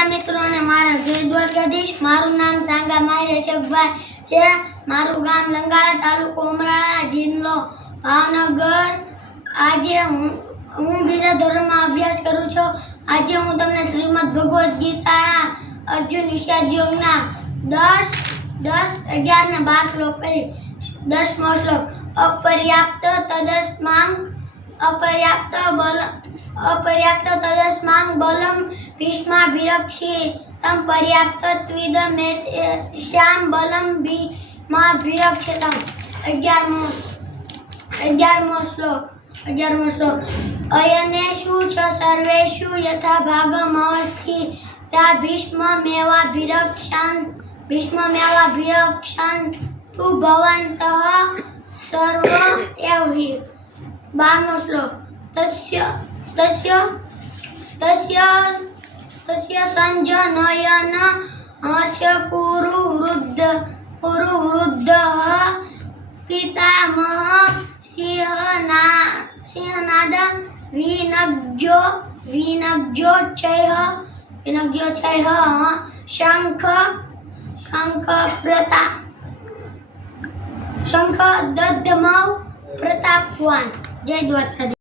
બધા મિત્રોને મારા જય દ્વારકાધીશ। મારું નામ સાંગા માહિરેશભાઈ છે। મારું ગામ લંગાળા, તાલુકો ઉમરાળા, જિલ્લો ભાવનગર। આજે હું બીજા ધોરણમાં અભ્યાસ કરું છું। આજે હું તમને શ્રીમદ ભગવદ ગીતા અર્જુન વિષાદ યોગના 10, 11 ને 12 શ્લોક કરી। 10મો શ્લોક અપર્યાપ્ત તદસ્માંગ બલમ ભીષ્માભિરક્ષિતં પર્યાપ્ત ત્વિદમેતસ્યામ બલમ ભીમાભિરક્ષિતં। 11મો શ્લોક અયનેષુ ચ સર્વેષુ યથા ભાગમવસ્થિતા ભીષ્મમેવાભિરક્ષन् તુ ભવन्तઃ સર્વ એવ હિ। 12મો શ્લોક તસ્ય સંજનયન હર્ષ કુરુ વૃદ્ધઃ પિતામહ સિંહનાદ વિનજ્જો ચૈઃ શંખ દદ્મૌ પ્રતાપવાન। જય દ્વારકાધીશ।